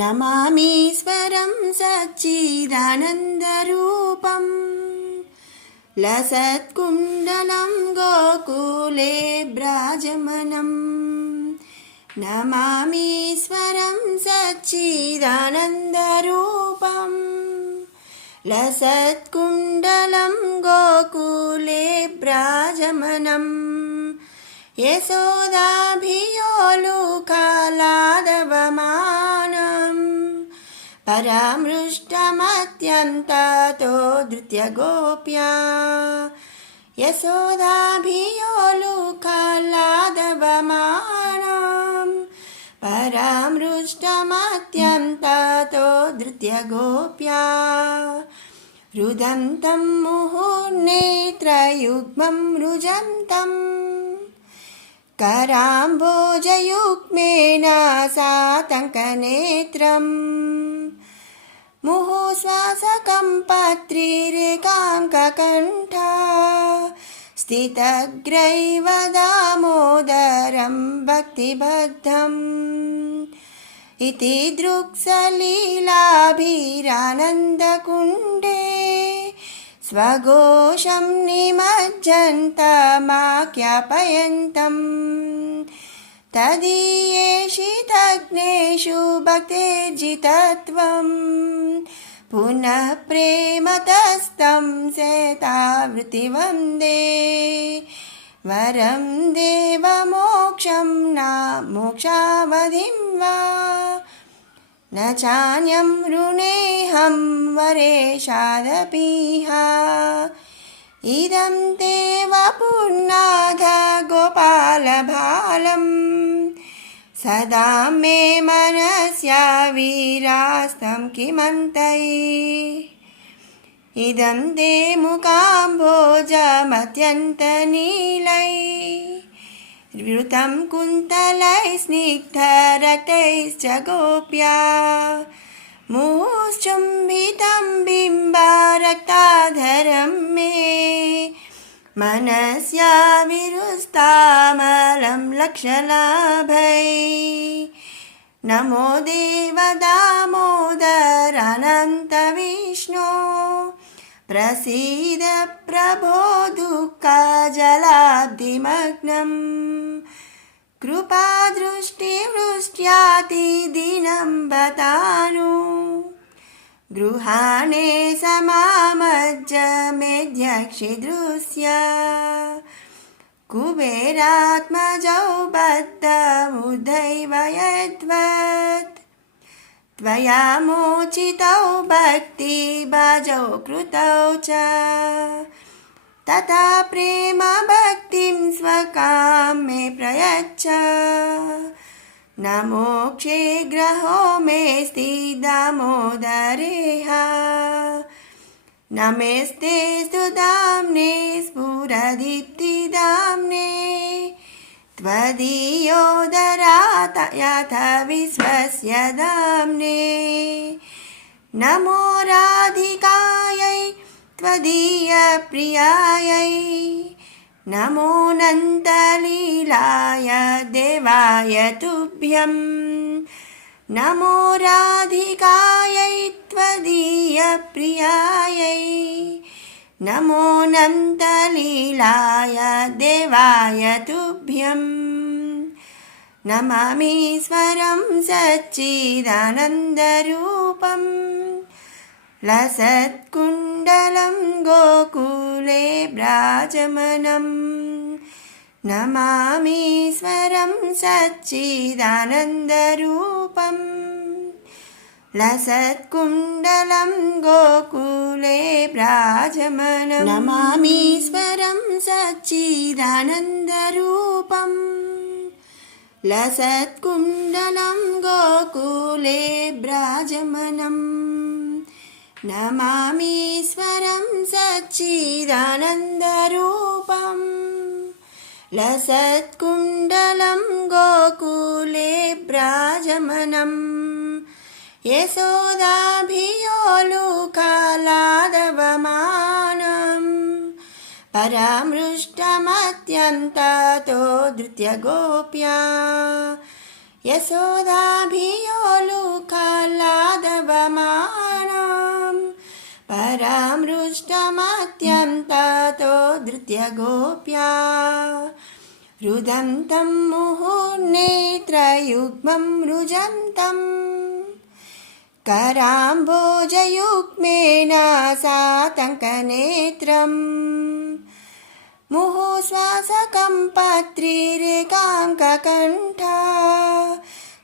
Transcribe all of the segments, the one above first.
नमामीश्वरं सच्चिदानन्दरूपम् लसत्कुण्डलं गोकुले ब्राजमनम् नमामीश्वरं सच्चिदानन्दरूपम् लसत्कुण्डलं गोकुले ब्राजमनम् यशोदाभियोलुकालादवमानम् परामृष्टमत्यन्ततो धृत्यगोप्या यशोदाभियोलुकालादवमानम् परामृष्टमत्यन्ततो धृत्यगोप्या रुदन्तं मुहुर्नेत्रयुग्मं रुजन्तम् कराम्भोजयुग्मेन सातङ्कनेत्रम् मुहुश्वासकं पत्रीरेकां ककण्ठा स्थितग्रैव दामोदरं भक्तिबद्धम् इति दृक्सलीलाभिरानन्दकुण्डे स्वघोषं निमज्जन्तमाख्यापयन्तम् तदीयेषितग्नेषु भक्तेर्जितत्वं पुनः प्रेमतस्तं सेतावृत्तिवन्दे वरं देवमोक्षं न मोक्षावधिं वा न चान्यं ऋणेऽहं वरेशादपीह इदं ते वपुर्नाथ गोपालभालं सदा मे मनस्या वीरास्तं किमन्तैः इदं ते मुकाम्भोजमत्यन्तनीलैः वृतं कुन्तलैः स्निग्धरक्तैश्च गोप्या मुहुश्चुम्बितं बिम्बारक्ताधरं मे मनस्या विरुस्तामलं लक्षलाभै नमो देवदामोदरानन्तविष्णो प्रसीद प्रभो दुःखजलाब्धिमग्नम् कृपादृष्टिवृष्ट्यातिदिनं बतानु गृहाणे समामज्ज मेध्यक्षिदृश्य कुबेरात्मजौ बद्धमुदैव यद्वत् त्वया मोचितौ भक्तिभाजौ कृतौ च तथा प्रेम भक्तिं स्वकां मे प्रयच्छ न मोक्षे ग्रहो मेऽस्ति दामोदरेह न मेस्ते सुदाम्ने स्फुरदीप्तिदाम्ने त्वदीयोदरात् यथ विश्वस्य दाम्ने नमो राधिकायै त्वदीयप्रियायै नमो नन्दलीलाय देवाय तुभ्यं नमो राधिकायै त्वदीयप्रियायै नमो नन्दलीलाय देवाय तुभ्यं नमामीश्वरं सच्चिदानन्दरूपम् लसत्कुण्डलं गोकुले ब्राजमनम् नमामीश्वरं सच्चिदानन्दरूपम् लसत्कुण्डलं गोकुले ब्राजमनम् नमामीश्वरं सच्चिदानन्दरूपम् लसत्कुण्डलं गोकुले ब्राजमनम् नमामीश्वरं सच्चिदानन्दरूपम् लसत्कुण्डलं गोकुले ब्राजमनम् यशोदाभियोलुकालादवमानम् परामृष्टमत्यन्ततो धृत्यगोप्या यशोदाभियोलुकालादवमानम् ततो धृत्यगोप्या रुदन्तं मुहुर्नेत्रयुग्मं रुजन्तम् कराम्भोजयुग्मेन सातङ्कनेत्रम् मुहुश्वासकम्पत्रिरेकाङ्ककण्ठा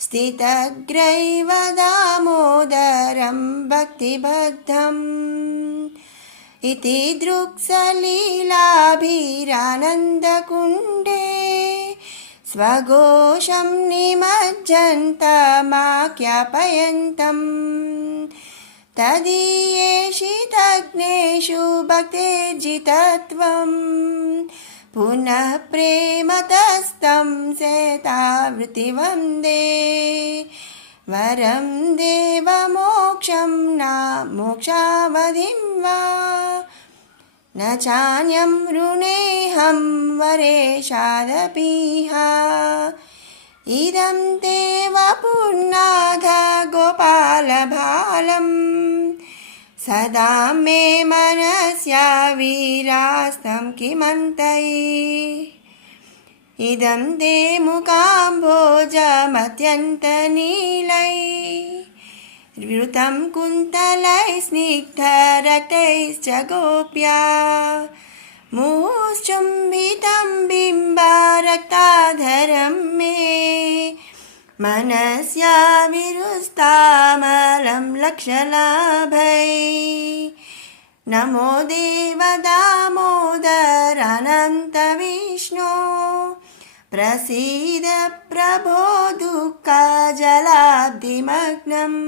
स्थितग्रैव दामोदरं भक्तिबद्धम् इति दृक्सलीलाभिरानन्दकुण्डे स्वघोषं निमज्जन्तमाख्यापयन्तम् तदीयेषितज्ञेषु भक्तेर्जितत्वं पुनः प्रेमतस्तं सेतावृत्तिवन्दे वरं देवमोक्षं न मोक्षावधिं वा न चान्यं ऋणेऽहं वरेशादपीह इदं ते वपुर्नाथ गोपालभालं सदा मे मनस्याविरास्तं किमन्तैः इदं ते मुकाम्भोजमत्यन्तनीलैर्वृतं कुन्तलैः स्निग्धरक्तैश्च गोप्या मुहुश्चुम्बितं बिम्बारक्ताधरं मे मनस्याविरुस्तामलं लक्षलाभै नमो देवदामोदरानन्तविष्णो प्रसीद प्रभो दुःखजलाब्धिमग्नम्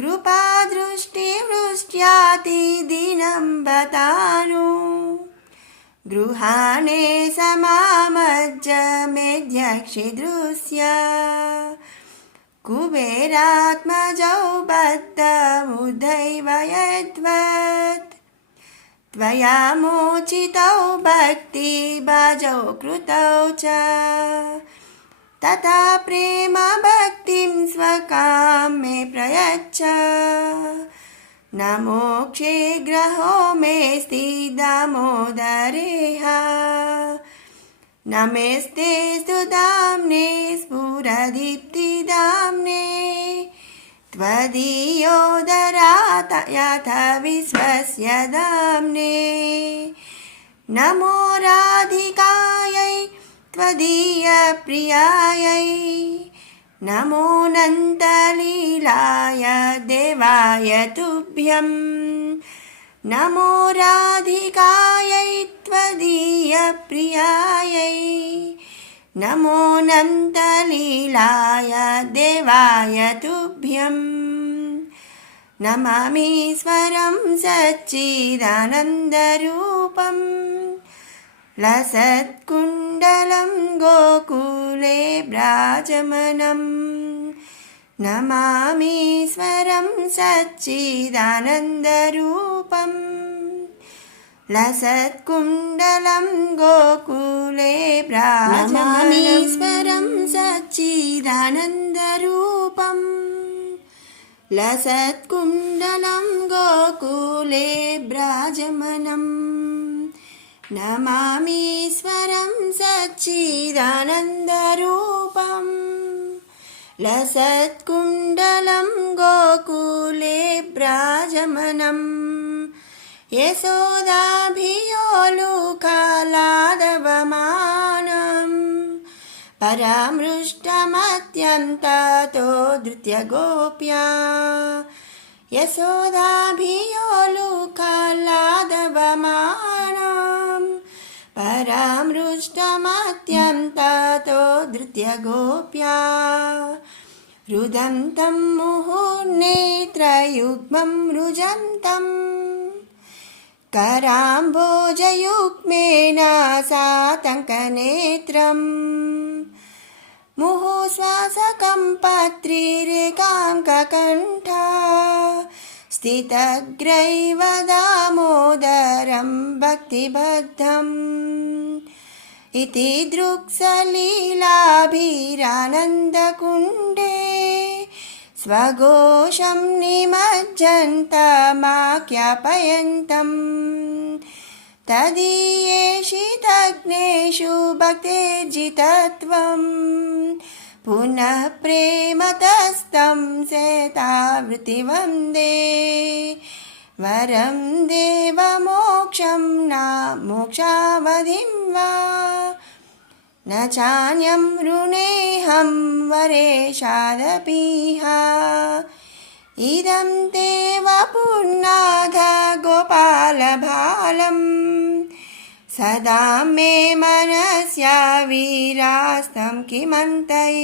कृपादृष्टिवृष्ट्यातिदिनं बतानु गृहाणे समामज्जमेध्यक्षिदृश्य कुबेरात्मजौ बद्धमुदैव यद्वत् त्वया मोचितौ भक्तिभाजौ कृतौ च तथा प्रेम भक्तिं स्वकां मे प्रयच्छ न मोक्षे ग्रहो मेऽस्ति दामोदरेह न मेस्ते सुदाम्ने स्फुरदीप्तिदाम्ने त्वदीयोदरात् याथ विश्वस्य दाम्ने नमो राधिकायै त्वदीयप्रियायै नमो नन्दलीलाय देवाय तुभ्यं नमो राधिकायै त्वदीयप्रियायै नमो नन्दलीलाय देवाय तुभ्यं नमामीश्वरं सच्चिदानन्दरूपम् लसत्कुण्डलं गोकुले ब्राजमनं नमामीश्वरं सच्चिदानन्दरूपम् लसत्कुण्डलं गोकुले ब्राजमनीश्वरं सच्चिदानन्दरूपम् लसत्कुण्डलं गोकुले ब्राजमनं नमामीश्वरं सच्चिदानन्दरूपम् लसत्कुण्डलं गोकुले ब्राजमनं यशोदाभियोलुकालादवमानं परामृष्टमत्यन्ततो धृत्यगोप्या यशोदाभियोलुकालादवमानं परामृष्टमत्यन्ततो धृत्यगोप्या रुदन्तं मुहुर्नेत्रयुग्मं रुजन्तम् कराम्भोजयुग्मेन सातङ्कनेत्रम् मुहुश्वासकम्पत्रिरेकाङ्ककण्ठा स्थितग्रैव दामोदरं भक्तिबद्धम् इति दृक्सलीलाभिरानन्दकुण्डे स्वघोषं निमज्जन्तमाख्यापयन्तम् तदीयेषितज्ञेषु भक्तेर्जितत्वम् पुनः प्रेमतस्तं सेतावृत्तिवन्दे वरं देवमोक्षं न मोक्षावधिं वा न चान्यं ऋणेऽहं वरेशादपीह इदं ते वपुर्नाथ गोपालभालम् सदा मे मनस्या वीरास्तं किमन्तैः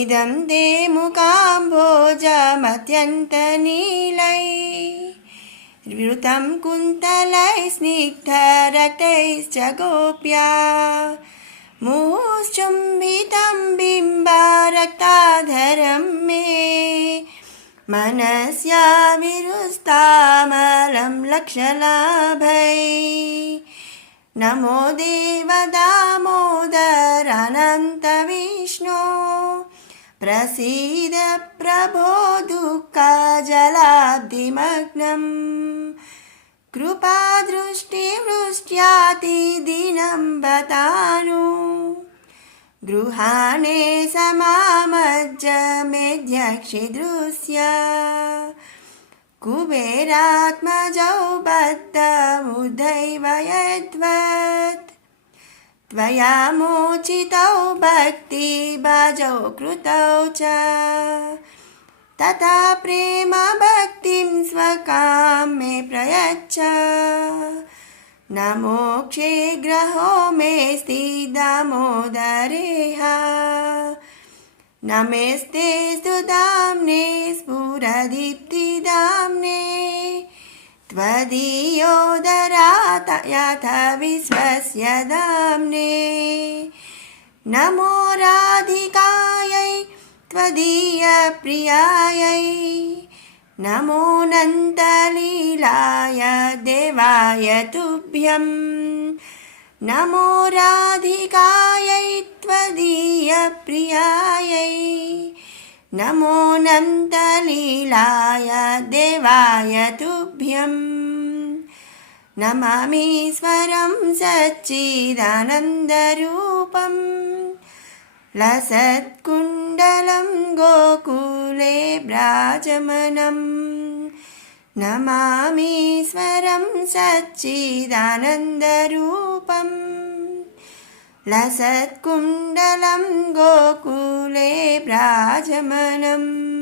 इदं ते मुकाम्भोजमत्यन्तनीलैर्वृतं कुन्तलैः स्निग्धरक्तैश्च गोप्या मुहुश्चुम्बितं बिम्बारक्ताधरं मे मनस्या विरुस्तामलं लक्षलाभै नमो देवदामोदरानन्तविष्णो प्रसीद प्रभो दुःखजलाब्धिमग्नम् कृपादृष्टिवृष्ट्यातिदिनं बतानु गृहाणे समामज्ज मेध्यक्षिदृश्य कुबेरात्मजौ बद्धमुदैव यद्वत् त्वया मोचितौ भक्तिभाजौ कृतौ च तथा प्रेम भक्तिं स्वकां मे प्रयच्छ न मोक्षे ग्रहो मेऽस्ति दामोदरेह न मेस्ते सुदाम्ने स्फुरदीप्तिदाम्ने त्वदीयोदरात् याथ विश्वस्य दाम्ने नमो राधिकायै त्वदीयप्रियायै नमो नन्दलीलाय देवाय तुभ्यं नमो राधिकायै त्वदीयप्रियायै नमो नन्दलीलाय देवाय तुभ्यं नमामीश्वरं सच्चिदानन्दरूपम् लसत्कुण्डलं गोकुले व्राजमानं नमामीश्वरं सच्चिदानन्दरूपम् लसत्कुण्डलं गोकुले व्राजमानम्।